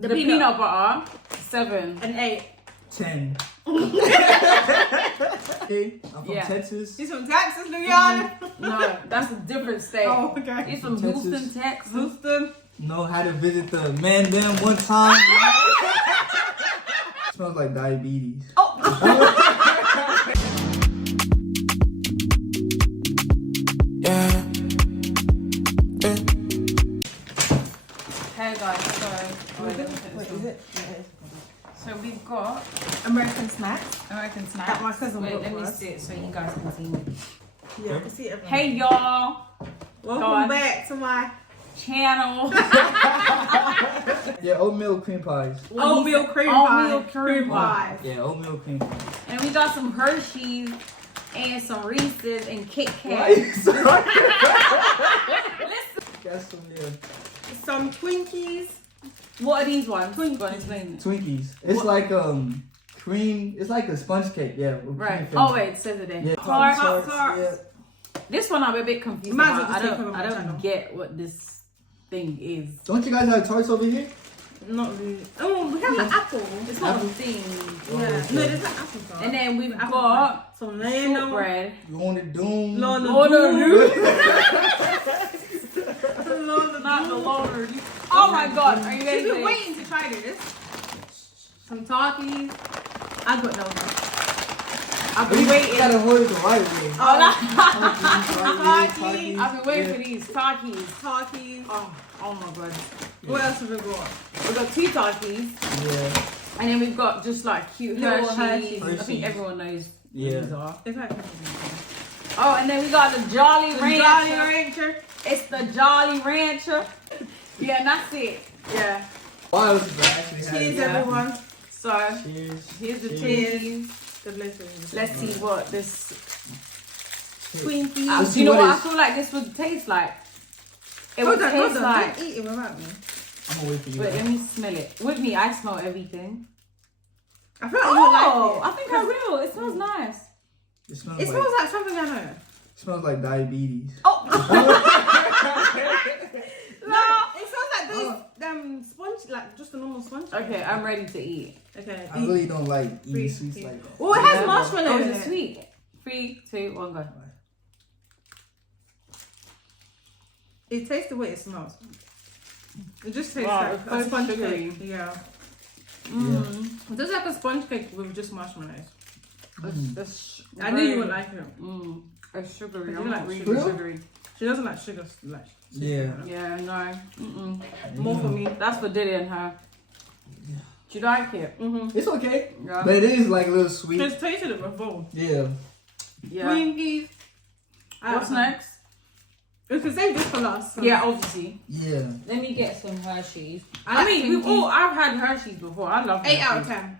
The peanut butter, 7. An 8. 10. Okay, I'm from Texas. He's from Texas, New York. No, that's a different state. Oh, okay. He's from Houston, Texas. Houston. Know how to visit the man them one time. Smells like diabetes. Oh. Hey guys, so we've got American snacks. American snacks. That my cousin Wait, bought let for me us. sit so you guys can see me. Yeah, I can see everything. Hey y'all, Welcome back to my channel. Yeah, oatmeal cream pies. oatmeal cream Oatmeal pie. cream pie. Yeah, oatmeal cream pies. And we got some Hersheys and some Reese's and Kit Why Kat. you sorry? Got some, yeah. Some Twinkies. What are these ones? Go and explain it. Twinkies. It's like cream. It's like a sponge cake. Yeah. with Right. cream filling. Oh wait, it says it there. Yeah. Tart. Tarts. Yeah. This one I'm a bit confused Might as well about. just take them on I my don't channel. get what this thing is. Don't you guys have tarts over here? Not really. Oh, we have an apple. It's not a Apple. thing. Yeah. No, there's an apple tart. And then we've Apple got some lemon. shortbread. Lord of Doom. Lord of Lord of Doom. Not the Lord. Oh my God! Are you ready? She's for been this? waiting to try this. Some Takis. I got no. I've You been waiting. gotta hold it the right way. Oh, no. Takis. I've been waiting for these Takis. Takis. Oh my God. What else have we got? We've got 2 Takis. Yeah. And then we've got just like cute Little Hersheys. I Hersheys. think everyone knows Yeah. what these are. It's like Oh, and then we got the Jolly Rancher. Jolly Rancher. It's the Jolly Rancher. Yeah, and that's it. Yeah. Why else did I actually have Cheers, it? everyone. So Cheers. here's the Cheers. Twinkies. Let's Let's see what this Twinkies. Let's see you know what what I it's- feel like this would taste like? It Hold would on, taste like. Don't eat it without me. I'm gonna wait for you. Wait, let me smell it. With me, I smell everything. I feel like you would like it. I think I will. It smells nice. It smells, It like, smells like something I know. smells like diabetes. Oh. No, it smells like those sponge, like just a normal sponge. Okay, I'm ready to eat. Okay. I really don't like eating Three, sweets two. like that. Oh, it has Oh, marshmallow is in it it. sweet? 3, 2, 1, go. It tastes the way it smells. It just tastes Wow, like it's a so sponge sugary. cake. Yeah. Mm. It tastes like a sponge cake with just marshmallows. I knew you would like it. It's sugary. You I'm like not really sugar? sugary. She doesn't like sugar. Like Yeah. Yeah, no. Mm-mm. more for me. That's for Diddy and her. Do you like it? It's okay. Yeah. But it is like a little sweet. Just tasted it before. Yeah. Yeah. Twinkies. What's next? We can save this for last. so- Yeah, obviously. Yeah. Let me get some Hersheys. I I like mean, Twinkies. I've had Hersheys before. I love 8 out of Hersheys. 10.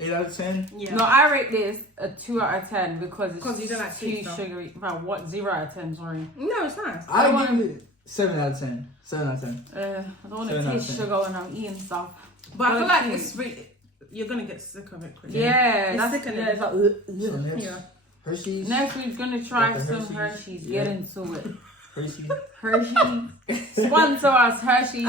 8 out of 10? Yeah. No, I rate this a 2 out of 10 because it's 'Cause you don't like too sweet stuff. sugary. About what? 0 out of 10, sorry. No, it's nice. I wanna- give it 7 out of 10. 7 out of 10. I don't want 7 to out of taste 10. sugar when I'm eating stuff. But I feel like Okay. it's really, you're gonna get sick of it quickly. Yeah, It's that's sickening. yeah, it's like, So next, Yeah. Hershey's. next we're gonna try Got the some Hersheys. Hersheys. Yeah. Get into it. Hershey's. Hershey's. Sponsor us, Hershey's.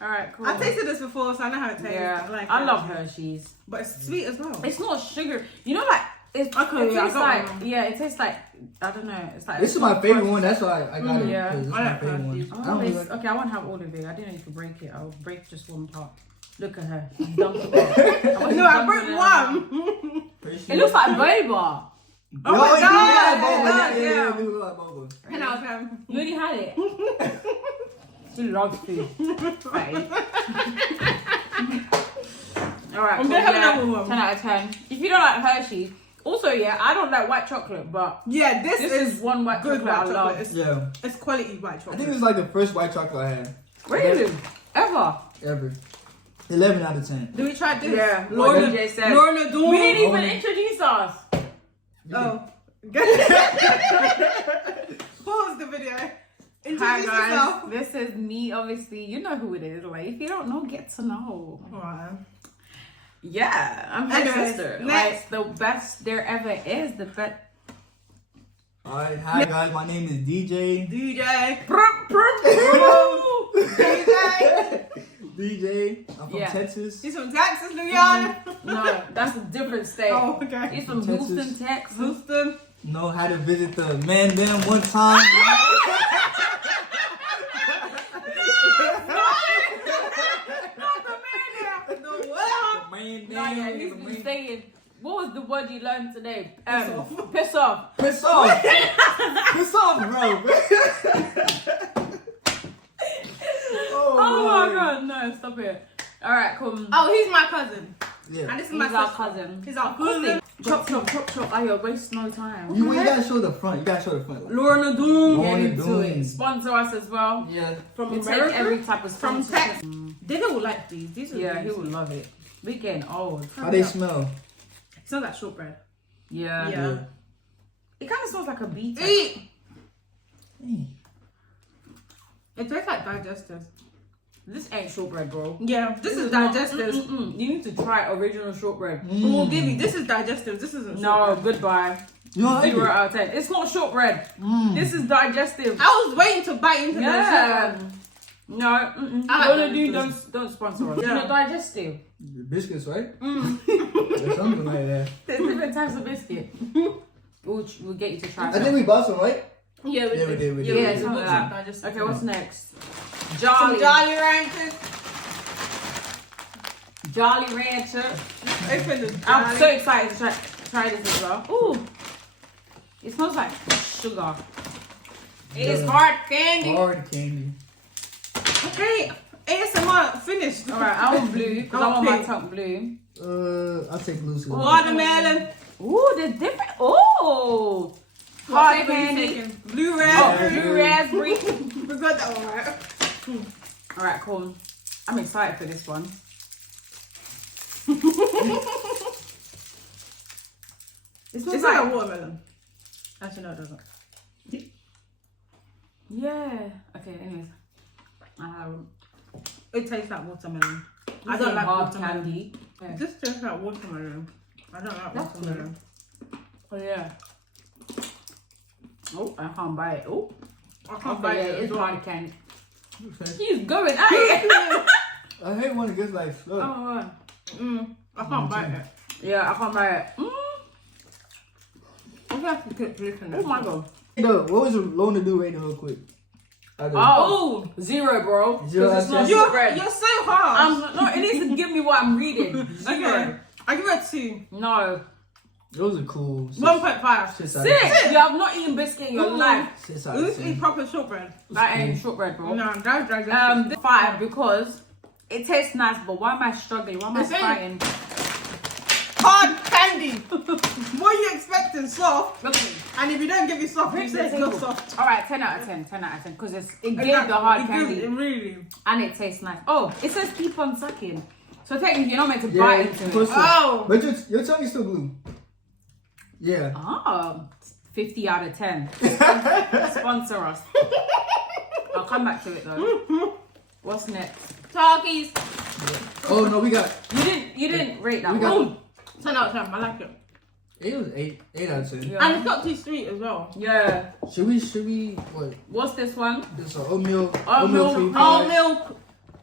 Alright, cool. I tasted this before, so I know how it tastes. Yeah, like I it. love Hershey's. But it's sweet as well. It's not sugar. You know, like it Okay, tastes yeah, I got like one. yeah, it tastes like I don't know. It's like This is my favorite one. That's why I got it. Yeah. 'cause This is I my like favorite one. Hershey's. I Oh, don't it's, like. okay, I won't have all of it. I didn't know you could break it. I'll break just one part. Look at her. She's dunked it all. No, I broke one. Hershey's. It looks like boba. Oh Yo, my it do look God, like boba. yeah, Yeah, yeah. it do look like boba. 10 out of 10. You already had it. She loves food. Right. Alright, I'm gonna have another one. 10 out of 10. If you don't like Hershey's, also, yeah, I don't like white chocolate, but Yeah, this this is is one white good chocolate I white love. chocolate. It's, Yeah. it's quality white I chocolate. think it was like the first white chocolate I had Really? Ever? ever. 11 out of 10. Do we try this? Yeah, what Lorna, DJ said. Lorna Doom. We didn't even Oh. introduce us. Oh. Pause the video. Hi Introduce guys, yourself. this is me. Obviously, you know who it is. Like, if you don't know, get to know. Alright. Yeah, I'm her Anyways, sister. next. Like, the best there ever is. The best. Alright, hi guys, my name is DJ. DJ. DJ. DJ. DJ. I'm from Yeah. Texas. He's from Texas, Louisiana. No, that's a different state. Oh, okay. He's from Texas. Houston, Texas. Houston. Know how to visit the man them one time. No, yeah, he's saying, what was the word you learned today? Piss off. Piss off. Piss off, bro. Oh my god, no, stop it. Alright, come. Oh, he's my cousin. Yeah. And this is He's my our sister. cousin. He's our cousin. Chop, chop, chop, chop. Ayo, waste no time. You gotta show the front. You gotta show the front. Like, Lorna Doom. Get Lorna into Doom. it. Sponsor us as well. yeah. From We take America. every type of From sponsorship. Texas. David will like these. These are Yeah, he these. would love it. We getting old. How they smell? It smells like shortbread. Yeah. Yeah. It kind of smells like a beta. Eat. Mm. It tastes like digestive. This ain't shortbread, bro. Yeah, this is not- digestive. You need to try original shortbread. We'll give you. This is digestive. This isn't. No, shortbread. goodbye. You don't like 0 it? out of 10. It's not shortbread. Mm. This is digestive. I was waiting to bite into Yeah. that shortbread. No. I like Don't sponsor us. Yeah. You know, digestive. The biscuits, right? Mm. Or something like that. There's different types of biscuit. We'll get you to try. I think we bought some, right? Yeah, Yeah, we did, we Yeah, did. Yeah, we something did. like that. Digestive. Okay, what's next? Some Jolly. Jolly Ranchers. Jolly Rancher. Open the I'm so Jolly. excited to try this as well. Ooh. It smells like sugar. It is Yeah. hard candy. Hard candy. Okay, ASMR finished. Alright, I want blue because I want my pink. tongue blue. I'll take blue too. Watermelon. Ooh, there's different. Ooh. Hard candy. Blue Oh, raspberry. blue raspberry. We got that one right. Alright, cool. I'm excited for this one. It smells It's like a watermelon. Actually, no, it doesn't. Yeah. Okay, anyways. It tastes like watermelon. I This don't is like hard watermelon. candy. Yeah. This tastes like watermelon. I don't like That's watermelon. Oh yeah. Oh, I can't buy it. Oh, I can't okay, buy yeah, it. it's as well. hard candy. Okay. He's going at it. I hate when it gets like stuck. Oh, I can't buy it. yeah, I can't buy it. I have to keep drinking it. Oh my god. No, what was the loan to do rating real quick? I go. Oh, 0, bro. 0 'Cause it's not out of 10. shortbread. You're so hard. No, it needs to give me what I'm reading. 0. Okay. I give it 2. No. Those are cool. 1.5. 6 out of 6. 10. You have not eaten biscuit in your life. 6 out Who's of eat 10. proper shortbread? That ain't shortbread, bro. No, that's digestive. 5 because it tastes nice, but why am I struggling? Why am I It's in- fighting? Hard candy. What are you expecting? Soft. Look at me. And if you don't give me soft, Bring it's this not table. soft. Alright, 10 out of 10. 10 out of 10. Because it gave Exactly. the hard It gives- candy. It really. And it tastes nice. Oh, it says keep on sucking. So technically you're not meant to Yeah, bite it's into supposed it. to. Oh. But your tongue is still blue. Yeah. Oh, 50 out of 10. Sponsor us. I'll come back to it though. What's next? Takis. Oh no, we got. You didn't rate that We one. got. Ooh. 10 out of 10. I like it. It was 8 out of 10. Yeah. And it's not too sweet as well. Yeah. Should we what? What's this one? This oatmeal Oatmeal cream All pie. milk.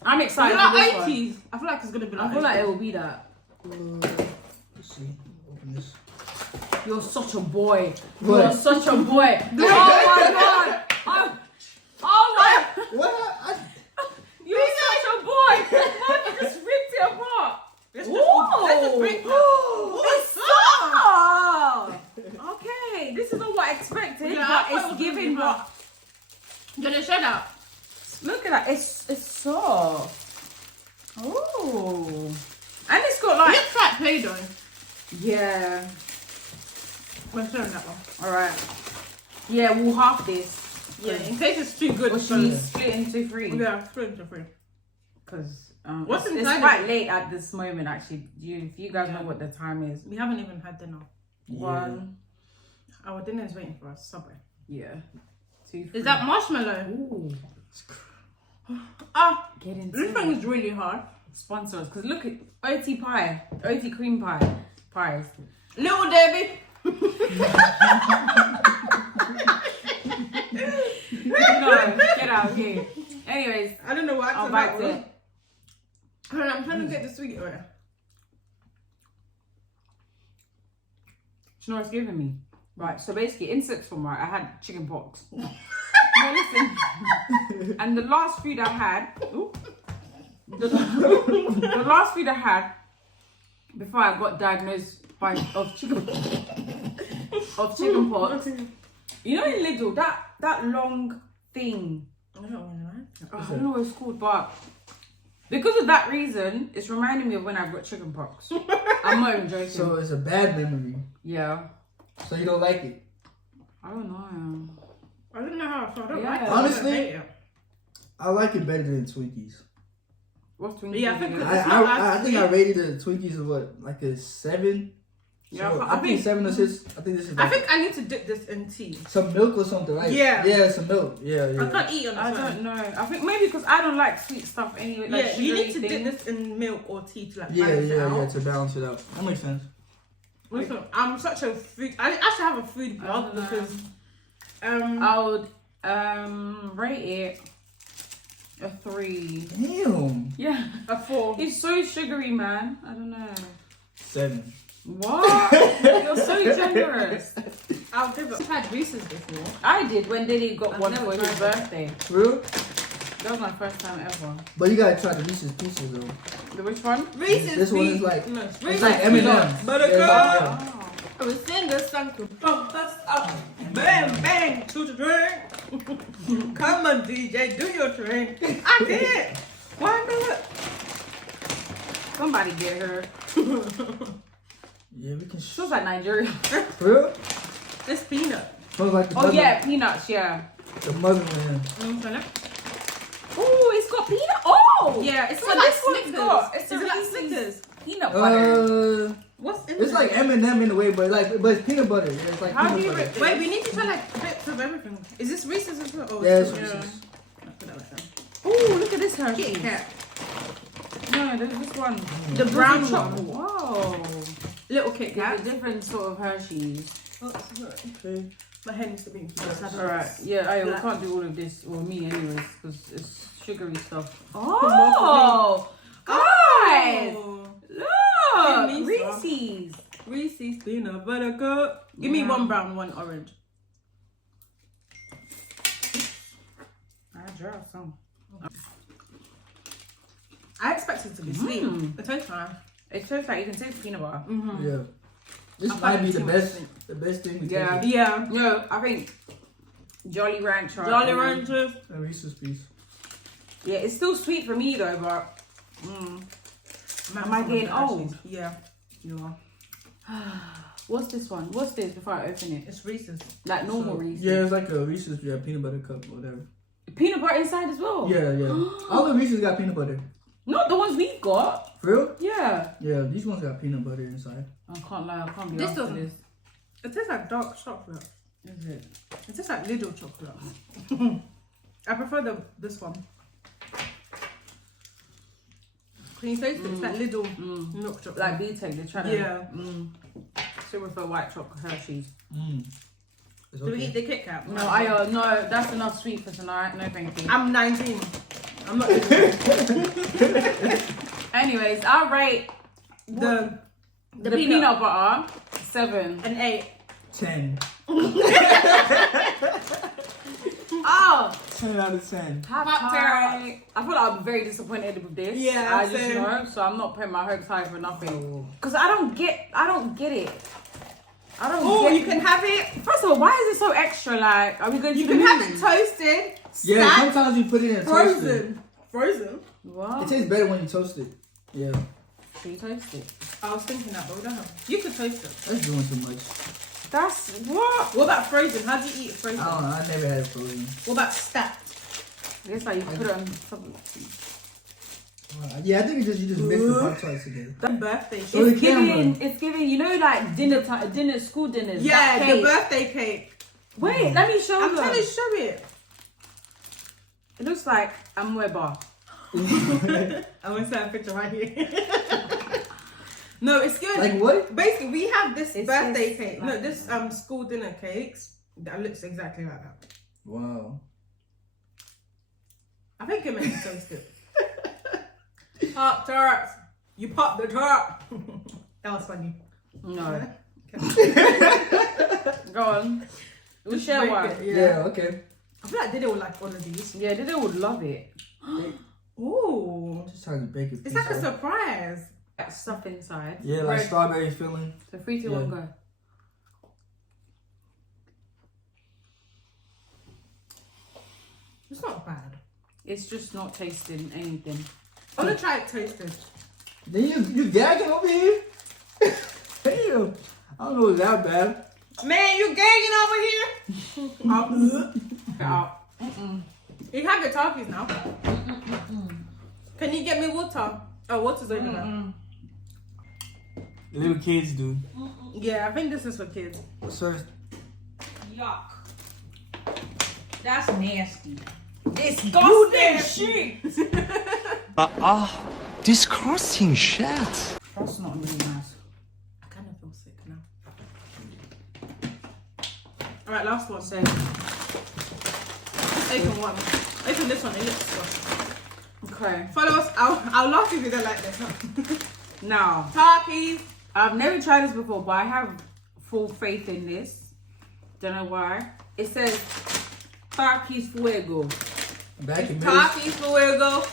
I'm Is it excited for this like one. 80s? I feel like it's gonna be like I feel like 80s. it will be that. Let's see. Open this. You're such a boy. What? You're such a boy. Oh my god. Oh my. What? You're such a boy. Mom, you just ripped it apart. Let's Whoa. just break that. It's soft. Okay, this is not what I expected, Yeah, I but thought it it's was giving gonna be what. Gonna show that. Look at that. It's soft. Oh. And it's got like. Looks like Play-Doh. Yeah. We're showing that one. Alright. Yeah, we'll half this. Yeah, in case it's too good. Or so- should we split into 3? Yeah, split into 3. Because What's it's inside quite of it? late at this moment actually. If you guys Yeah. know what the time is. We haven't even had dinner. 1. Our dinner is waiting for us. Subway. Yeah. 2, 3. Is that marshmallow? Ooh. Ah, Get into this thing it. is really hard. Sponsor us. Because look at OT pie. OT cream pie. Pies. Little Debbie. No, get out of here. Anyways, I don't know what I'll accent bite that it. was. I'm trying to get the sweet right. Do you know what it's giving me? Right, so basically in sixth form, right, I had chicken pox. No, listen. And the last food I had, the last food I had before I got diagnosed of chicken pox. You know in Lidl, that long thing. I don't know. I don't know what it's called, but because of that reason, it's reminding me of when I got chicken pox. I'm not even joking. So it's a bad memory. Yeah. So you don't like it? I don't know. I don't know how I feel. I don't Yeah. like it. Honestly, I like it better than Twinkies. What's Twinkies? Yeah, I think again? I think I rated the Twinkies as what, like a 7. Yeah, So I I think 7 or 6. I think this is. I Like think I need to dip this in tea. some milk or something, right? Yeah. Yeah, some milk. Yeah. I can't eat on I its own. don't know. I think maybe because I don't like sweet stuff anyway. Like Yeah, you need to sugary dip things. this in milk or tea to like Yeah, balance it out. to balance it out. That makes sense. Listen, I'm such a food. I should have a food I blog don't know. because I would rate it a 3. Damn. Yeah. a 4. It's so sugary, man. I don't know. 7. What? You're so generous. I'll give it. I've had Reese's before. I did when Diddy got I've one never for his tried birthday. Real? That was my first time ever. But you gotta try the Reese's Pieces though. The which one? Reese's. This one is like no, it's Reese's like M&M's. Buttercup. Yeah. Oh. I was singing a song to pump us up. Bang, bang, to the drink. Come on, DJ, do your thing. I did. Why not? Somebody get her. Yeah, we can. Feels like Nigeria. For real? It's peanut. Smells like the Oh mother, yeah, peanuts. Yeah. the motherland. Oh, it's got peanut. Oh. Yeah, it's So got this like one's Snickers. got. It's Is it like Reese's Snickers? peanut butter. What's in It's like there? M&M in a way, but it's peanut butter. Yeah, it's like How do peanut you butter. rate- Wait, we need to try like bits of everything. Is this Reese's as well? Oh, Yeah, it's yeah. Reese's. I'll put that like that. Oh, look at this Hershey. Kit Kat. No, there's this one. The brown one. chocolate. Whoa. Little Kit There's Kat. a different sort of Hershey's. Okay. My head needs to be Alright, yeah, we Black. can't do all of this, or me anyways, because it's sugary stuff. Oh, guys! Oh. Look! Give me some. Reese's. Reese's peanut butter cup. Give me Yeah. one brown, one orange. I draw some. I expect it to be sweet. Mm. It tastes nice. It tastes like you can taste peanut butter. Mm-hmm. Yeah. This I might find be it the too much best, sweet. the best thing we Yeah. tasted. Yeah. No, I think Jolly Rancher. Jolly Ranchers. A Reese's Piece. Yeah, it's still sweet for me though, but. Am I getting old? Yeah. You are. What's this one? What's this before I open it? It's Reese's. Like normal So, Reese's. Yeah, it's like a Reese's peanut butter cup or whatever. Peanut butter inside as well? Yeah, yeah. All the Reese's got peanut butter. Not the ones we've got. For real? Yeah. Yeah, these ones got peanut butter inside. I can't lie, I can't be This after doesn't- this. It tastes like dark chocolate. Is it? It tastes like little chocolate. I prefer this one. Can you taste it? It's like little milk chocolate. Like B-Tech, they're trying to. Yeah. Still prefer white chocolate Hershey's. It's Do we okay. eat the Kit Kat? No, no, that's enough sweet for tonight. No, thank you. I'm 19. I'm not eating it. Anyways, I'll rate The the peanut butter 7. an 8. 10. Oh, 10 out of 10. Pop Tart. I feel like I'm very disappointed with this. Yeah, I just same. know, so I'm not putting my hopes high for nothing. Oh. Cause I don't get it. I don't Oh, get you can have it. First of all, why is it so extra? Like, are we going to You the can have movies? it toasted, Yeah, stacked, sometimes you put it in a toaster. frozen. Frozen? What? It tastes better when you toast it. Yeah, Should you toast it? I was thinking that, but we don't have. You could toast it. that's doing too much. That's what? What about frozen? How do you eat frozen? I don't know. I never had it frozen. What about stacked? I guess like you put it on something. Yeah, I think you just mix the Pop Tarts together. The birthday So cake. the It's camera. giving, it's giving, you know, like dinner, school dinners. Yeah, that the cake. birthday cake. Wait, let me show I'm you. trying to show it. It looks like a mueba. I want to send a picture right here. No, it's good. Like what? Basically, we have this It's birthday this, cake. like No, this school dinner cakes that looks exactly like that. Wow. I think it meant to toast it. Pop tarts. You pop the tart. That was funny. No. Go on. We'll share break one. it, Yeah, okay. I feel like Diddy would like all of these. Yeah, they would love it. Ooh. Just trying to bake it. It's like a surprise. Got stuff inside. Yeah, like Bread. strawberry filling. So 3, 2, 1, Yeah. go. It's not bad. It's just not tasting anything. I want to try it toasted. Then you gagging over here? Damn. I don't know if it's that bad. Man, you gagging over here? Get out. You can get Takis now. Can you get me water? Oh, water's over there. Little kids do. Yeah, I think this is for kids. Sir, Yuck. That's nasty. Disgusting shit. Disgusting shit. That's not really nice. I kind of feel sick now. Alright, last one. So, Open one. Open this one. It looks good. okay. Follow us. I'll laugh if you don't like this. Now, Takis. I've never tried this before, but I have full faith in this. Don't know why. It says Takis Fuego. back in Takis Fuego.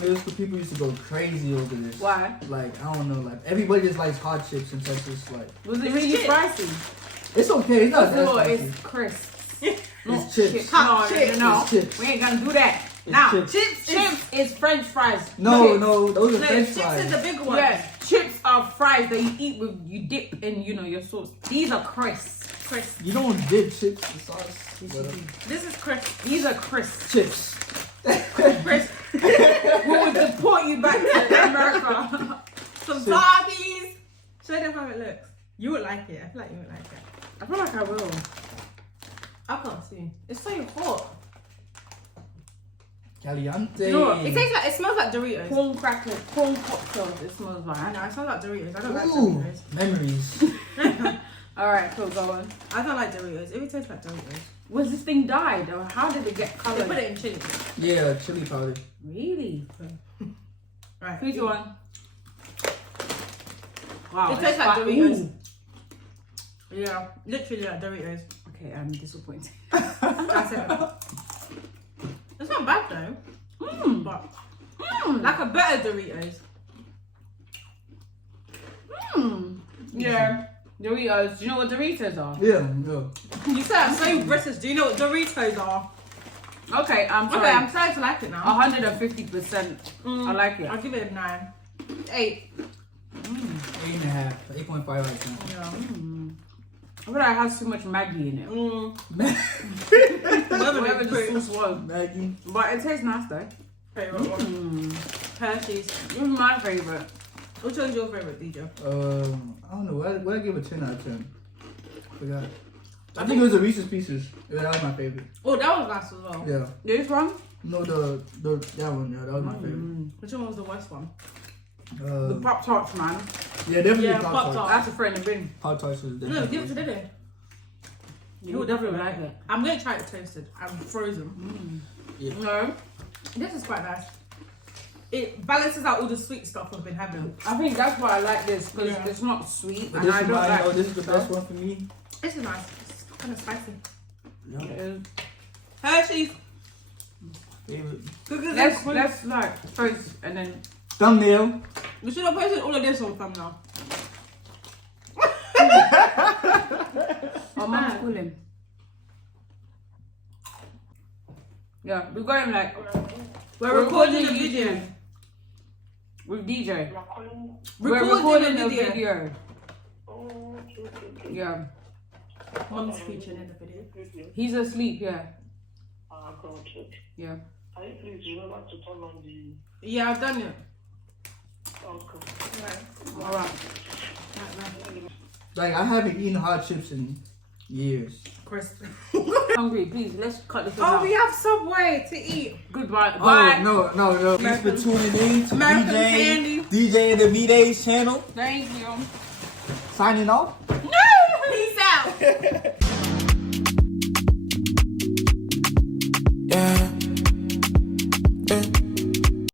middle school, people used to go crazy over this. Why? Like, I don't know, like, everybody just likes hot chips and such. It's like, Was it It's really chips. spicy? it's okay. It's not that No, spicy. it's crisps. It's chips. Hot No, chips. no, It's chips. we ain't gonna do that. It's Now, chips. chips is French fries. No, Chips. no, those are No, French chips fries. is the big one. Yeah, chips are fries that you eat with, you dip in, your sauce. These are crisps. Crisp. You don't dip chips in sauce. Whatever. This is crisp. These are crisps. Chips. Crisp. We would deport you back to America. Some Chips. Takis. Show them how it looks. You would like it. I feel like you would like it. I feel like I will. I can't see. It's so hot. Caliente. You know what? It tastes like. It smells like Doritos. Corn crackers, corn cocktails, it smells I like. know. It smells like Doritos. I don't like Ooh, Doritos. memories. Alright, cool, go on. I don't like Doritos. If it tastes like Doritos. Was this thing dyed or how did it get They coloured? put it in chili. Yeah, chili powder. Really? Right. 3, 2, 1. Wow. It tastes like Doritos. Yeah, literally like Doritos. Okay, I'm disappointed. That's it. It's not bad though. But like a better Doritos. Yeah. Doritos. Do you know what Doritos are? Yeah, yeah. You said I'm so British. Do you know what Doritos are? Okay, I'm sorry. Okay, I'm starting to like it now. 150%. I like it. I'll give it a 9. 8. 8.5, 8.5 right now. Yeah. I feel like it has too much Maggie in it. Whatever the sauce was. Maggie. But it tastes nice though. Favorite one. Hersheys. This is my favourite. Which one's your favorite, DJ? I don't know. What I give a 10 out of 10? Forgot. I think it was the Reese's Pieces. Yeah, that was my favorite. Oh, that was nice as well. Yeah. This one? No, that one. Yeah, that was my favorite. Which one was the worst one? The Pop Tarts, man. Yeah, definitely Yeah, Pop-Tarts. Pop-Tarts. That's a friend of mine. Pop-Tarts was No, definitely. give it to Diddy. You would definitely like it. I'm going to try it toasted. I'm frozen. No, This is quite nice. It balances out all the sweet stuff we've been having. I think that's why I like this because Yeah. it's not sweet But and this I is don't why I like. know this is the best one for me. This is nice. It's kind of spicy. Yeah. It is. Hershey's. Favorite. Cookies Let's and cream. like first and then. Thumbnail. We should have posted all of this on thumbnail. Oh, mom's calling. Yeah, we got him like We're recording a video. with DJ. Recording We're recording a a video. video. Yeah, Mom's featuring in the video. he's asleep. Yeah, yeah. Can you please remember to turn on the Yeah, I've done it. All right. Like, I haven't eaten hot chips in years. Chris. Hungry, please. Let's cut this Oh, out. we have Subway to eat. Goodbye. Oh, Bye. no. Thanks for tuning in to American DJ, Candy. DJ and the V-Days channel. Thank you. Signing off. Peace out. yeah.